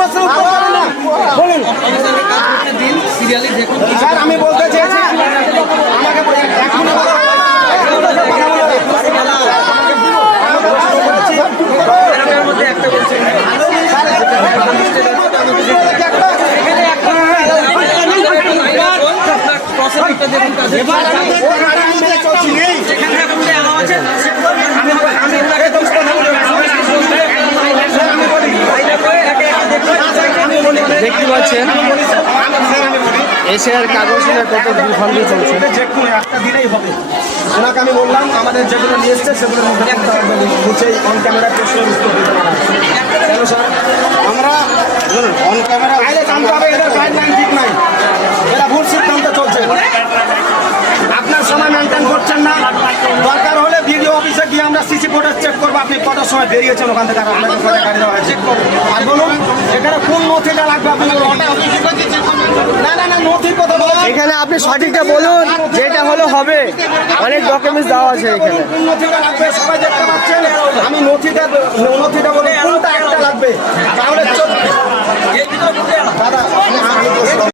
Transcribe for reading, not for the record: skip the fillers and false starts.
প্রশ্নের উত্তর দেবেন না। বলুন স্যার, আমি বলতে চেয়েছি আমাকে এখন দেখতে পাচ্ছেন এশিয়ার কাগজের কত বিভ্রান্তি চলছে। যে কোনো একটা দিলেই হবে। ওনাকে আমি বললাম আমাদের যেগুলো নিয়ে এসছে সেগুলো নিচেই অন ক্যামেরায় প্রশ্নের উত্তর দিতে পারা কেন স্যার? আমরা অন ক্যামেরা আইলে জানতে হবে এদের গাইডলাইন ঠিক নাই, এরা ভুল সিদ্ধান্ত চলছে। আপনার সময় মেনটেন করছেন না। দরকার হলে ভিডিও অফিসে গিয়ে আমরা সিসি ফুটেজ চেক করবো আপনি কত সময় বেরিয়েছেন ওখান থেকে, আপনাকে কত গাড়ি দেওয়া হয়েছে। আর বলুন এখানে কোন নথিটা লাগবে আপনি না না না নথির কথা বলুন। এখানে আপনি সঠিকটা বলুন, যেটা হলো হবে। অনেক ডকুমেন্টস দেওয়া আছে এখানে। কোন নথিটা লাগবে সবাই দেখতে পাচ্ছেন। আমি নথিটা বলুন কোনটা একটা লাগবে, তাহলে